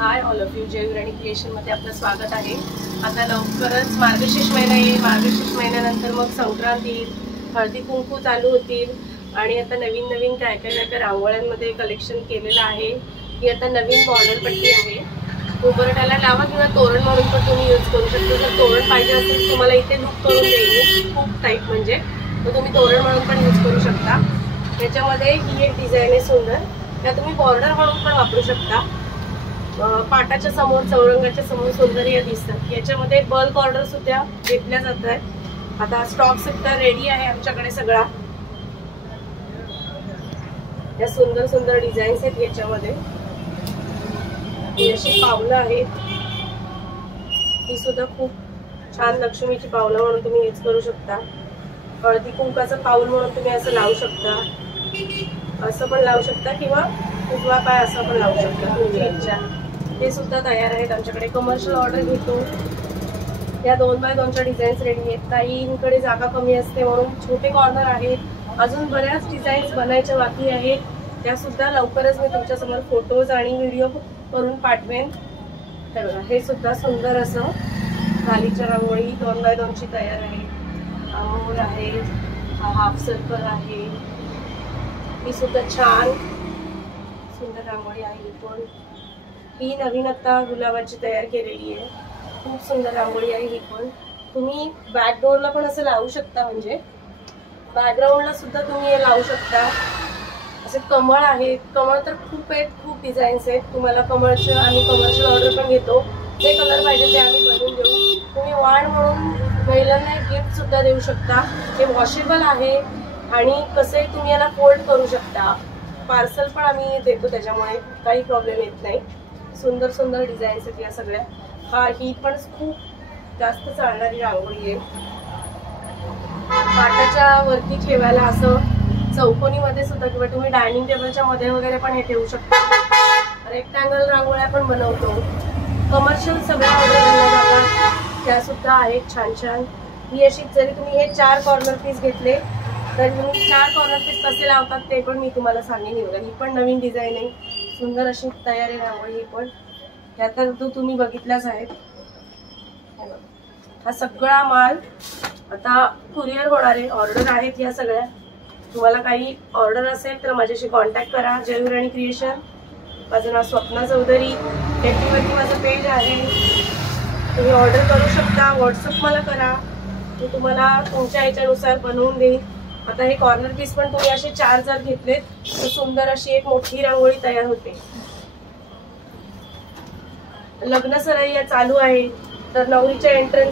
High all of you, Jayarani creation मध्ये आपलं स्वागत आहे। आता लवकरच मार्गशीर्ष महिना येईल। मार्गशीर्ष महिन्यानंतर मग संक्रांत येईल, हळदी कुंकू चालू होतील आणि आता नवीन नवीन काय काय रांगोळ्यांमध्ये कलेक्शन केलेलं आहे। ही आता नवीन बॉर्डर पट्टी आहे। उंबरठ्याला लावा किंवा तोरण म्हणून पण तुम्ही यूज करू शकता। जर तोरण पाहिजे असेल तुम्हाला इथे लुक करून देईल खूप टाईप म्हणजे, तर तुम्ही तोरण म्हणून पण यूज करू शकता। याच्यामध्ये ही एक डिझाईन आहे सुंदर, त्या तुम्ही बॉर्डर म्हणून पण वापरू शकता। पाटाच्या समोर चौरंगाच्या समोर सुंदर या दिसतात। याच्यामध्ये बल्क ऑर्डर सुद्धा घेतल्या जात आहेत। आता स्टॉक सुद्धा रेडी आहे आमच्याकडे सगळा। या सुंदर सुंदर डिझाईन्स आहेत याच्यामध्ये। अशी पावलं आहेत, ही सुद्धा खूप छान लक्ष्मीची पावलं म्हणून तुम्ही यूज करू शकता। हळदी कुंकाचं पाऊल म्हणून तुम्ही असं लावू शकता, असं पण लावू शकता किंवा उजवा पाय असं पण लावू शकता तुमची इच्छा। हे सुद्धा तयार आहेत आमच्याकडे। कमर्शियल ऑर्डर घेतो। या 2x2च्या डिझाईन्स रेडी आहेत। काहींकडे जागा कमी असते म्हणून छोटे कॉर्नर आहेत। अजून बऱ्याच डिझाईन्स बनायच्या बाकी आहेत, त्या सुद्धा लवकरच मी तुमच्यासमोर फोटोज आणि व्हिडिओ करून पाठवेन। हे बघा, हे सुद्धा सुंदर असं खालीच्या रांगोळी 2x2ची तयार आहे। मोर आहे, हाफ सर्कल आहे, ही सुद्धा छान सुंदर रांगोळी आहे। ही नवीन आता गुलाबाची तयार केलेली आहे, खूप सुंदर रांगोळी आहे। ही पण तुम्ही बॅकडोरला पण असं लावू शकता, म्हणजे बॅकग्राऊंडला सुद्धा तुम्ही हे लावू शकता। असे कमळ आहेत, कमळ तर खूप आहेत, खूप डिझाईन्स आहेत। तुम्हाला कमळचे आम्ही कमर्शियल ऑर्डर पण घेतो। जे कलर पाहिजे ते आम्ही बनवून देऊ। तुम्ही वाण म्हणून महिलांना गिफ्ट सुद्धा देऊ शकता। हे वॉशेबल आहे आणि कसे तुम्ही याला फोल्ड करू शकता। पार्सल पण आम्ही देतो, त्याच्यामुळे काही प्रॉब्लेम येत नाही। सुंदर सुंदर डिझाईन्स आहेत या सगळ्या। ही पण खूप जास्त चालणारी रांगोळी आहे। पाटाच्या वरती ठेवायला असं चौकोनीमध्ये सुद्धा किंवा तुम्ही डायनिंग टेबलच्या मध्ये वगैरे पण हे ठेवू शकता। रेक्टँगल रांगोळ्या पण बनवतो। कमर्शियल सगळ्या ऑर्डर बनवल्या जातात, त्या सुद्धा आहेत छान छान। ही अशी जरी तुम्ही हे 4 कॉर्नर पीस घेतले तर तुम्ही 4 कॉर्नर पीस कसे लावतात ते पण मी तुम्हाला सांगेन। ही पण नवीन डिझाईन आहे, सुंदर अशी तयारी रांगोळी। ही पण त्या तर तुम्ही बघितल्याच आहेत। हा सगळा माल आता कुरिअर होणार आहे। ऑर्डर आहेत या सगळ्या। तुम्हाला काही ऑर्डर असेल तर माझ्याशी कॉन्टॅक्ट करा। जयराणी क्रिएशन, माझं नाव स्वप्ना चौधरी, FB माझं पेज आहे। तुम्ही ऑर्डर करू शकता, व्हॉट्सअप मला करा, मी तुम्हाला तुमच्या ह्याच्यानुसार बनवून देईन। आता हे कॉर्नर पीस पण तुम्ही असे 4 जर घेतलेत तर सुंदर अशी एक मोठी रांगोळी तयार होते। लग्न सराई चालू आहे तर नवरीच्या एंट्रन्स